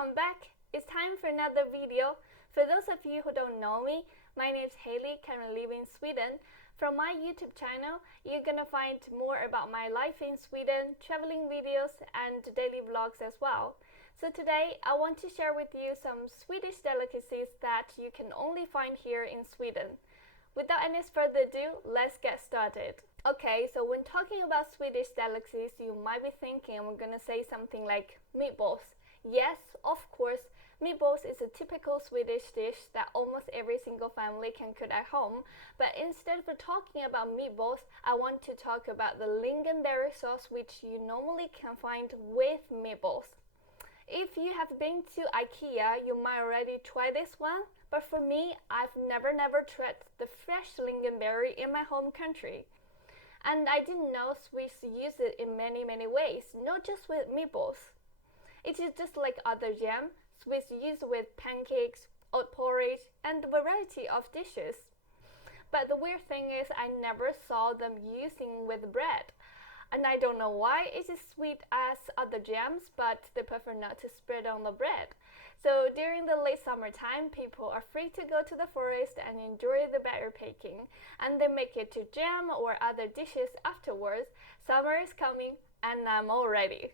welcome back. It's time for another video. For those of you who don't know me, my name is Haley, currently live in Sweden. From my YouTube channel, you're gonna find more about my life in Sweden, traveling videos, and daily vlogs as well. So today, I want to share with you some Swedish delicacies that you can only find here in Sweden. Without any further ado, let's get started. Okay, so when talking about Swedish delicacies, you might be thinking we're gonna say something like meatballs. Yes, of course, meatballs is a typical Swedish dish that almost every single family can cook at home. But instead of talking about meatballs, I want to talk about the lingonberry sauce, which you normally can find with meatballs. If you have been to IKEA, you might already try this one, but for me, I've never tried the fresh lingonberry in my home country. And I didn't know Swedes use it in many ways, not just with meatballs. It is just like other jam, Swedes use with pancakes, oat porridge, and a variety of dishes. But the weird thing is I never saw them using with bread. And I don't know why it is sweet as other jams, but they prefer not to spread on the bread. So during the late summertime, people are free to go to the forest and enjoy the batter baking, and they make it to jam or other dishes afterwards. Summer is coming, and I'm all ready.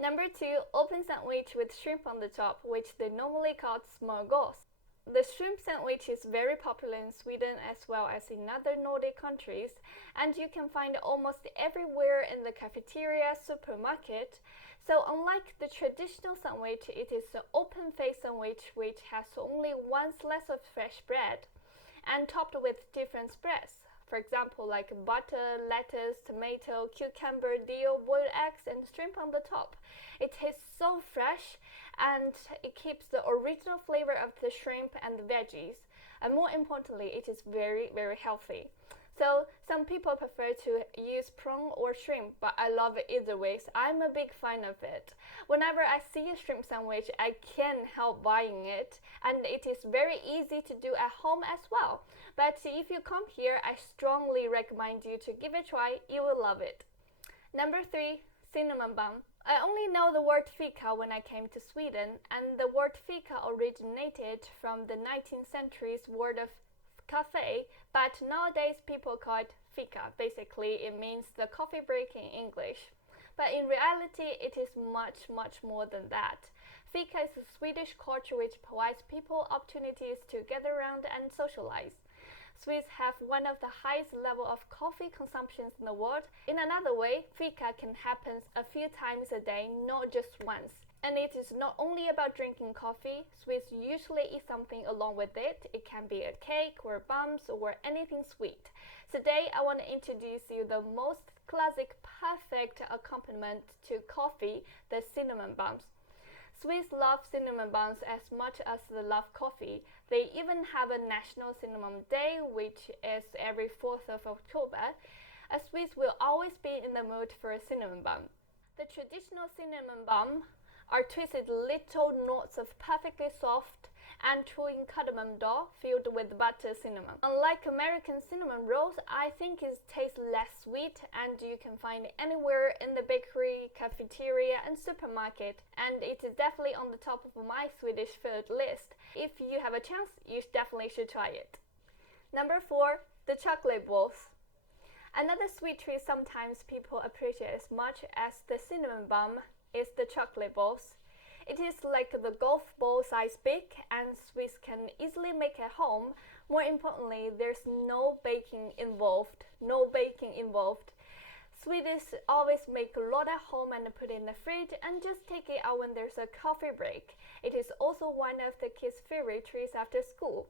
Number 2, open sandwich with shrimp on the top, which they normally call smörgås. The shrimp sandwich is very popular in Sweden as well as in other Nordic countries, and you can find it almost everywhere in the cafeteria, supermarket. So unlike the traditional sandwich, it is an open-faced sandwich which has only one slice of fresh bread and topped with different spreads. For example, like butter, lettuce, tomato, cucumber, dill, boiled eggs, and shrimp on the top. It tastes so fresh, and it keeps the original flavor of the shrimp and the veggies. And more importantly, it is very healthy. So some people prefer to use prawn or shrimp, but I love it either way. So I'm a big fan of it. Whenever I see a shrimp sandwich, I can't help buying it, and it is very easy to do at home as well. But if you come here, I strongly recommend you to give it a try. You will love it. Number 3, cinnamon bun. I only know the word fika when I came to Sweden, and the word fika originated from the 19th century's word of cafe, but nowadays people call it fika. Basically, it means the coffee break in English. But in reality, it is much more than that. Fika is a Swedish culture which provides people opportunities to gather around and socialize. Swedes have one of the highest level of coffee consumptions in the world. In another way, fika can happen a few times a day, not just once. And it is not only about drinking coffee. Swedes usually eat something along with it. It can be a cake or buns or anything sweet. Today, I want to introduce you the most classic, perfect accompaniment to coffee, the cinnamon buns. Swedes love cinnamon buns as much as they love coffee. They even have a National Cinnamon Day, which is every 4th of October. Swedes will always be in the mood for a cinnamon bun. The traditional cinnamon bun are twisted little knots of perfectly soft and chewing cardamom dough filled with butter cinnamon. Unlike American cinnamon rolls, I think it tastes less sweet, and you can find it anywhere in the bakery, cafeteria, and supermarket, and it is definitely on the top of my Swedish food list. If you have a chance, you definitely should try it. Number 4, the chocolate balls. Another sweet treat sometimes people appreciate as much as the cinnamon bun is the chocolate balls. It is like the golf ball size big, and Swedes can easily make at home. More importantly, there's no baking involved. Swedes always make a lot at home and put it in the fridge and just take it out when there's a coffee break. It is also one of the kids' favorite treats after school.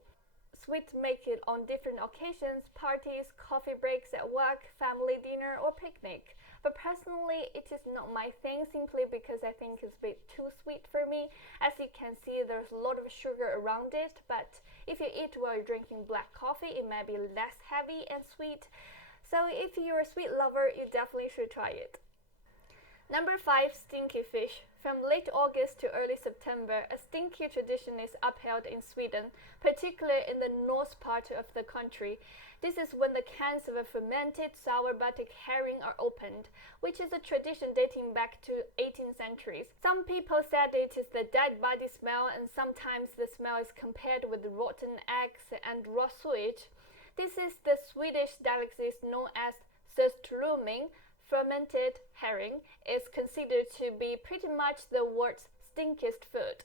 Swedes make it on different occasions, parties, coffee breaks at work, family dinner, or picnic. But personally, it is not my thing simply because I think it's a bit too sweet for me. As you can see, there's a lot of sugar around it, but if you eat while you're drinking black coffee, it might be less heavy and sweet. So if you're a sweet lover, you definitely should try it. Number 5, stinky fish. From late August to early September, a stinky tradition is upheld in Sweden, particularly in the north part of the country. This is when the cans of a fermented sour Baltic herring are opened, which is a tradition dating back to 18th centuries. Some people said it is the dead body smell, and sometimes the smell is compared with rotten eggs and raw sewage. This is the Swedish delicacy known as surströmming. Fermented herring is considered to be pretty much the world's stinkiest food.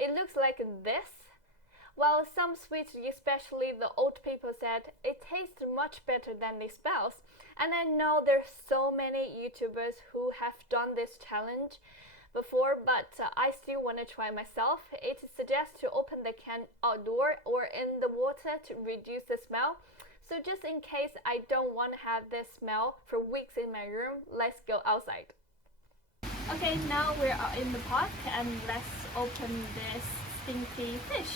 It looks like this. While some Swedes, especially the old people, said it tastes much better than it smells. And I know there's so many YouTubers who have done this challenge before, but I still want to try myself. It suggests to open the can outdoor or in the water to reduce the smell. So just in case I don't want to have this smell for weeks in my room, let's go outside. Okay, now we're in the park and let's open this stinky fish.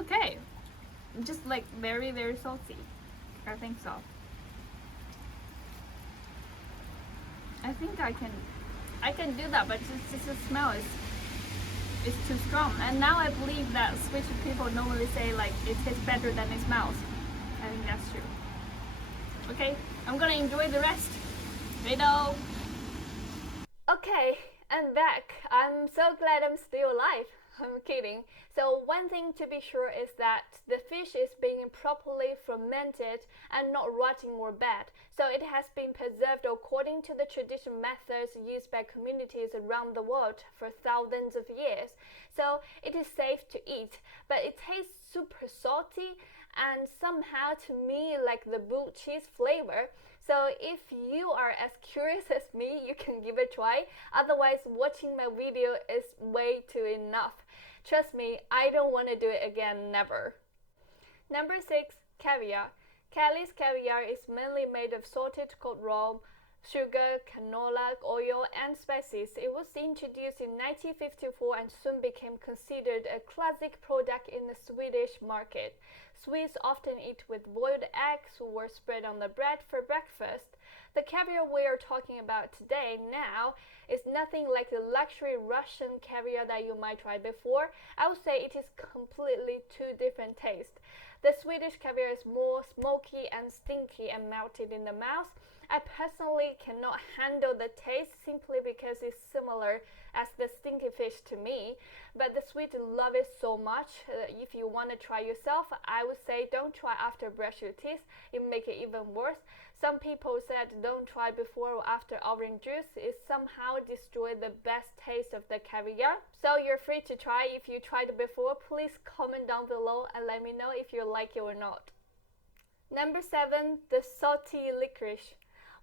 Okay, just like very salty. I think so. I think I can do that, but just the smell is too strong. And now I believe that Swedish people normally say like it tastes better than it smells. I think that's true. Okay, I'm gonna enjoy the rest. Riddle. Okay, I'm back. I'm so glad I'm still alive. I'm kidding. So one thing to be sure is that the fish is being properly fermented and not rotting or bad. So it has been preserved according to the traditional methods used by communities around the world for thousands of years. So it is safe to eat, but it tastes super salty and somehow to me like the blue cheese flavor. So if you are as curious as me, you can give it a try. Otherwise, watching my video is way too enough. Trust me, I don't want to do it again, never. Number 6, caviar. Kalles caviar is mainly made of salted cod roe, sugar, canola, oil, and spices. It was introduced in 1954 and soon became considered a classic product in the Swedish market. Swedes often eat with boiled eggs or spread on the bread for breakfast. The caviar we are talking about today now is nothing like the luxury Russian caviar that you might try before. I would say it is completely two different tastes. The Swedish caviar is more smoky and stinky and melted in the mouth. I personally cannot handle the taste simply because it's similar as the stinky fish to me, but the Swedes love it so much. If you want to try yourself, I would say don't try after brush your teeth. It make it even worse. Some people said don't try before or after orange juice. It somehow destroy the best taste of the caviar. So you're free to try. If you tried it before, please comment down below and let me know if you like it or not. Number 7, the salty licorice.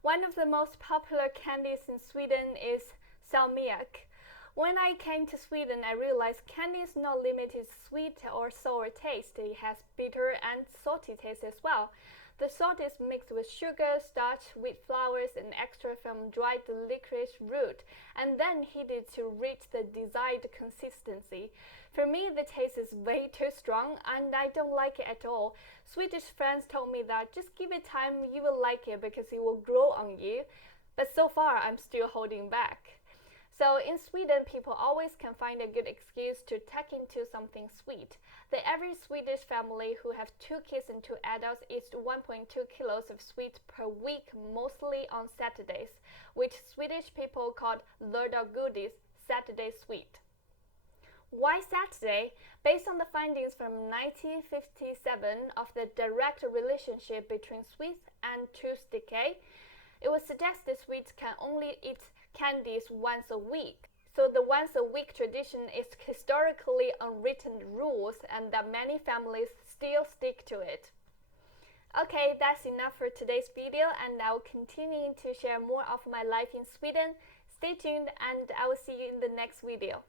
One of the most popular candies in Sweden is salmiak. When I came to Sweden, I realized candy is not limited to sweet or sour taste. It has bitter and salty taste as well. The salt is mixed with sugar, starch, wheat flours, and extra from dried licorice root, and then heated to reach the desired consistency. For me, the taste is way too strong, and I don't like it at all. Swedish friends told me that just give it time, you will like it because it will grow on you. But so far, I'm still holding back. So in Sweden, people always can find a good excuse to tuck into something sweet. The average Swedish family who have 2 kids and 2 adults eats 1.2 kilos of sweets per week, mostly on Saturdays, which Swedish people call lördagsgodis, Saturday sweet. Why Saturday? Based on the findings from 1957 of the direct relationship between sweets and tooth decay, it was suggested Swedes can only eat candies once a week. So the once a week tradition is historically unwritten rules and that many families still stick to it. Okay, that's enough for today's video, and I will continue to share more of my life in Sweden. Stay tuned and I will see you in the next video.